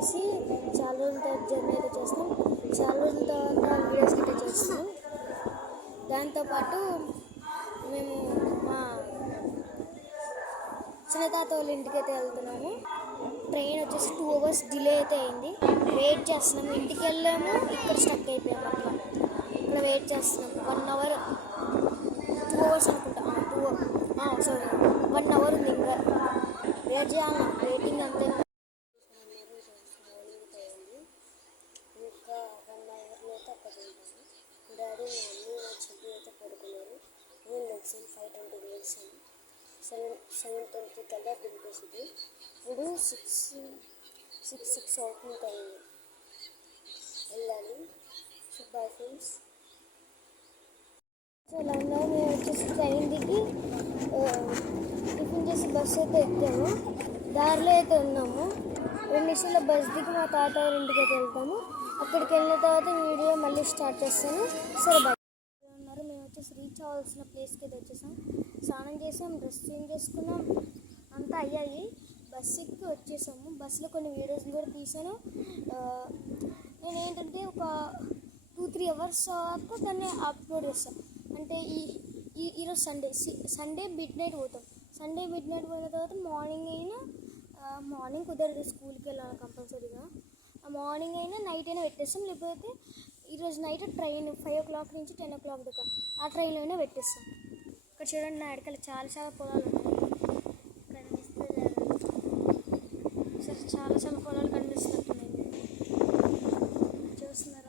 వచ్చేసి చాలా రోజుల తర్వాత జర్నీ అయితే చేస్తాం. చాలా రోజుల తర్వాత వీడియోస్ అయితే చేస్తాం. దాంతోపాటు మేము మా చిన్న తాత వాళ్ళ ఇంటికి అయితే వెళ్తున్నాము. ట్రైన్ వచ్చేసి 2 hours డిలే అయితే అయింది. వెయిట్ చేస్తున్నాము. ఇంటికి వెళ్ళాము, ఇక్కడ స్టక్ అయిపోయాము. అట్లా ఇక్కడ వెయిట్ చేస్తున్నాము. 1 hour 2 hours అనుకుంటా. 1 hour ఉంది. ఇంకా వెయిట్ చేయాలి. వెయిటింగ్ అంతే. ఇంకా 1 hourలో అయితే అక్కడ ఉంటాము. డాడీ మమ్మీ నా చెల్లి అయితే పడుకున్నారు. నేను లెగ్సాను 5:20 లేచాను. 7:20 కల్లా దింపేసింది. ఇప్పుడు 6 అవుతుంది టైం. వెళ్ళాలి. So bye friends. సో ఇలా ఉన్నారు. మేము వచ్చేసి ట్రైన్ దిగి టిఫిన్ చేసి బస్సు అయితే ఎక్కాము. దారిలో అయితే ఉన్నాము. 2 నిమిషాల్లో బస్ దిగి మా తాత వాళ్ళ ఇంటికి అయితే వెళ్తాము. అక్కడికి వెళ్ళిన తర్వాత వీడియో మళ్ళీ స్టార్ట్ చేస్తాను. సరే బాయ్. ఉన్నారు. మేము వచ్చేసి రీచ్ అవ్వాల్సిన ప్లేస్కి అయితే వచ్చేసాం. స్నానం చేసాం, డ్రెస్ చేంజ్ చేసుకున్నాం, అంతా అయ్యాయి. బస్ ఎక్కి వచ్చేసాము. బస్సులో కొన్ని వీడియోస్ కూడా తీసాను. నేను ఏంటంటే ఒక 2-3 hours వరకు దాన్ని అప్లోడ్ చేస్తాను. అంటే ఈరోజు సండే మిడ్ నైట్ పోతాం. సండే మిడ్ నైట్ పోయిన తర్వాత మార్నింగ్ కుదరదు, స్కూల్కి వెళ్ళాలి కంపల్సరీగా. మార్నింగ్ అయినా నైట్ అయినా పెట్టేస్తాం. లేకపోతే ఈరోజు నైట్ ట్రైన్ 5 o'clock నుంచి 10 o'clock దాకా ఆ ట్రైన్లోనే పెట్టేస్తాం. ఇక్కడ చూడండి, నా ఎడకలు చాలా పొలాలు ఉన్నాయి. కనిపిస్తే చాలా పొలాలు కనిపిస్తున్నట్టున్నాయి. చూస్తున్నారు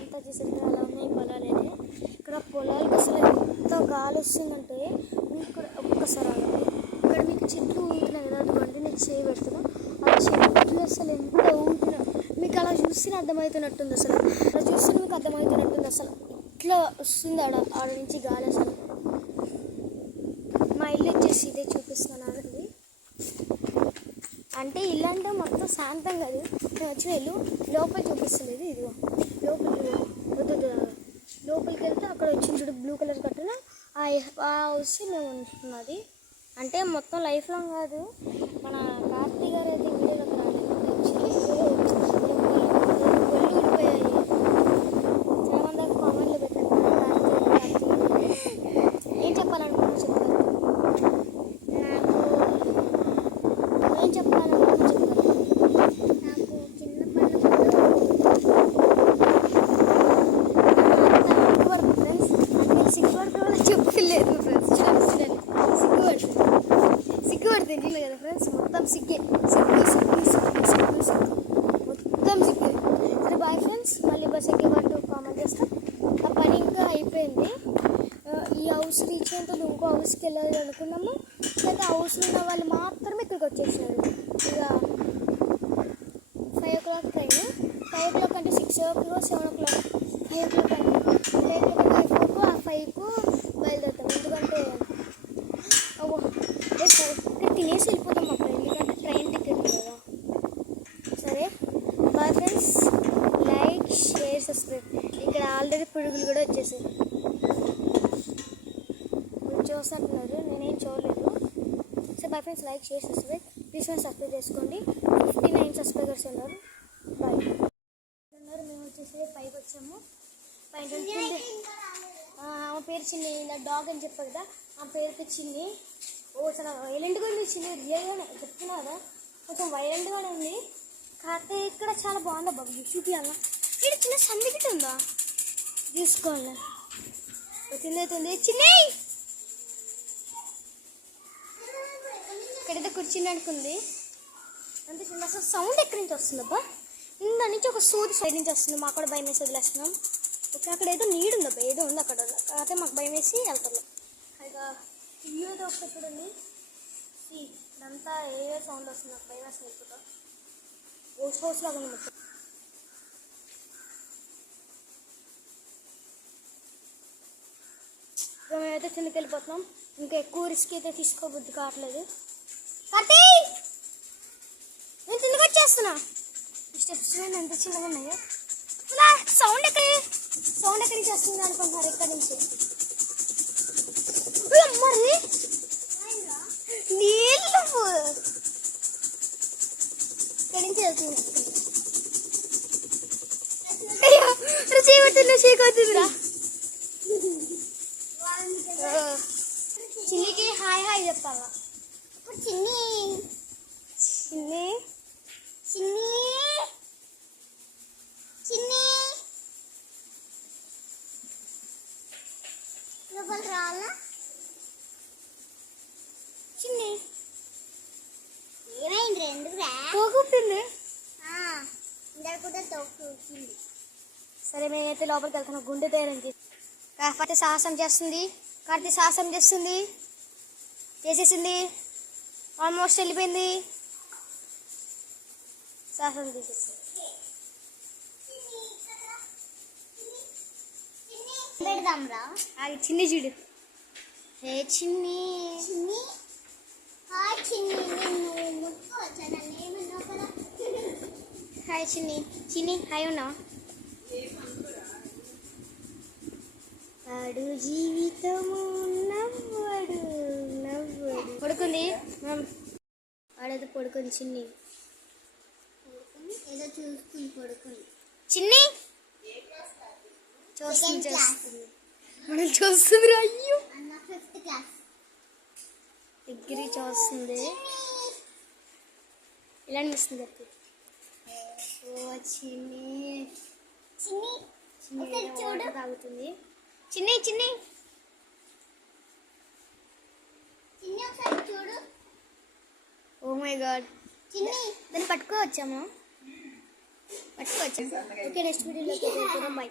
అంతా చూసారు. అలా ఉన్నాయి పొలాలు అయితే. ఇక్కడ పొలాలకు అసలు ఎంత గాలి వస్తుందంటే ఇక్కడ ఒక్కసారి ఆగండి. ఇక్కడ మీకు చెట్లు ఊగుతున్నాయి కదా, అటువంటి నేను చేయి పెడుతున్నాను. ఆ చెట్లు అసలు ఎంత ఊగుతున్నాయి మీకు అలా చూస్తే అర్థమవుతున్నట్టుంది. మీకు అర్థమవుతున్నట్టుంది. అసలు ఇట్లా వస్తుంది ఆడ నుంచి గాలి. అసలు మా ఇల్లు వచ్చేసి ఇదే చూపిస్తున్నాను ఆడండి. అంటే ఇల్లు అంటే మొత్తం శాంతం కాదు. నేను వచ్చిన ఇల్లు లోపల చూపిస్తలేదు. ఇదిగో లోపలికి వెళ్తే అక్కడ వచ్చిన చూడు బ్లూ కలర్ కట్టిన ఆ హౌస్ మేము ఉంటున్నది. అంటే మొత్తం లైఫ్ లాంగ్ కాదు. మన కార్తీ గారు అయితే వీడియోలోకి రాలేదు. ఊడిపోయాయి. చాలా మంది కామెంట్లో పెట్టారు ఏం చెప్పాలనుకున్నా చెప్తారు. ఏం చెప్పాలనుకున్నా చెప్తారు. నాకు చిన్నప్పటి ఫ్రెండ్స్ అంటే సిగ్గుపడుతూ కూడా చెప్పలేదు ఫ్రెండ్స్. సిగ్గుపడుతుంది కదా ఫ్రెండ్స్. మొత్తం సిగ్గు మొత్తం సిగ్గు. సరే బాయ్ ఫ్రెండ్స్. మళ్ళీ బస్ ఎక్కేవాళ్ళు కామెంట్ చేస్తాం. ఆ పని ఇంకా అయిపోయింది. ఈ హౌస్ రీచ్ అయిన ఇంకో హౌస్కి వెళ్ళాలి అనుకున్నాము. అయితే హౌస్లో ఉన్న వాళ్ళు మాత్రమే ఇక్కడికి వచ్చేసినారు. ఇక 5 o'clock ట్రైన్. 5 o'clock అంటే 6 o'clock 7 o'clock 5 o'clock అంటే 5 o'clock 5కు బయలుదేరుతాం. ఎందుకంటే ఇక్కడ తినేసి వెళ్ళిపోతాం అక్కడ. ఎందుకంటే ట్రైన్ టికెట్ కదా. సరే bye friends. Like, share, subscribe. ఇక్కడ ఆల్రెడీ పురుగులు కూడా వచ్చేసాయి. చూస్తున్నారు, నేనేం చూడలేదు. So bye friends. Like, share, subscribe. Please subscribe చేసుకోండి. 59 subscribers ఉన్నారు. బాయ్ ఉన్నారు. మేము వచ్చేసి పైకి వచ్చాము. పైన ఆమె పేరు చిన్ని. నా డాగ్ అని చెప్పారు కదా, ఆ పేరుతో చిన్ని. చాలా వైలెంట్గా ఉంది చిన్ని. రియల్గానే చెప్తున్నా కదా, కొంచెం వైలెంట్గానే ఉంది. కాకపోతే ఇక్కడ చాలా బాగుందా బాబు. చూపియాలా? ఇక్కడ చిన్న సందిగిట్ ఉందా తీసుకోవాలి. వచ్చిందైతుంది చిన్ని. ఇక్కడైతే కూర్చుని అనుకుంది. అంతే చిన్న. అసలు సౌండ్ ఎక్కడి నుంచి వస్తుంది అబ్బా? ఇందా నుంచి ఒక సూది సైడ్ నుంచి వస్తుంది. మాకు కూడా భయం వేసి వదిలేస్తున్నాం. ఓకే, అక్కడ ఏదో నీడు ఉంది అబ్బా, ఏదో ఉంది అక్కడ. అయితే మాకు భయం వేసి వెళ్తున్నాం. ఇక ఇల్లు ఏదో ఒకటి ఇక్కడ ఉంది. ఇదంతా ఏ సౌండ్ వస్తుంది నాకు భయం వేసి వెళ్ళిపోతా. హౌస్ లాగా ఉంది మొత్తం. మేమైతే కిందకి వెళ్ళిపోతున్నాం. ఇంకా ఎక్కువ రిస్క్ అయితే తీసుకోబుద్ధి కావట్లేదు. కట్టి నేను కిందకి వచ్చేస్తున్నా. స్టెప్స్ ఎంత చిన్నగా ఉన్నాయో. సౌండ్ ఎక్కడి నుంచి వస్తుంది అనుకుంటున్నారు. ఇక్కడ నుంచి మరి వెళ్తుంది. అయ్యో చీకొట్టిందా చీకొట్టిందిరా. చిన్నికి హాయ్ హాయ్ చెప్పాలా. చిన్ని చిన్ని చిన్ని చిన్ని లోపల రావాలా. చిన్ని ఏమైంది ఎందుకురా తోకుతుంది. ఇందాక కూడా తోకుతుంది. సరే మేమైతే లోపలికి వెళ్తున్నాం. గుండె తేలింది. కాకపోతే సాహసం చేస్తుంది. కార్తీ సాహసం చేస్తుంది. చేసేసింది. ఆల్మోస్ట్ వెళ్ళిపోయింది. సాహసం చేసేసింది. పెడదాంరా. చిన్ని చూడు. హే చిన్ని చిన్ని హాయ్ చిన్ని. హాయ్ చిన్ని. చిన్ని హాయ్ ఉన్నా. వాడు జీవితము నవ్వడు నవ్వడు. పడుకుంది వాడేదో పడుకుంది. చిన్ని ఏదో చూస్తుంది. పడుకుంది చిన్ని. చూస్తుంది మనం చూస్తుంది. అయ్యో 5th క్లాస్ డిగ్రీ చూస్తుంది. ఇలా అనిపిస్తుంది. ఓ చిన్ని చిన్ని చిన్ని తాగుతుంది. చిన్ని చిన్ని చిన్ని ఒకసారి చూడు. Oh my god. చిన్ని దాన్ని పట్టుకోవచ్చామా? పట్టుకోవచ్చా? ఓకే నెక్స్ట్ వీడియోలో బాయ్.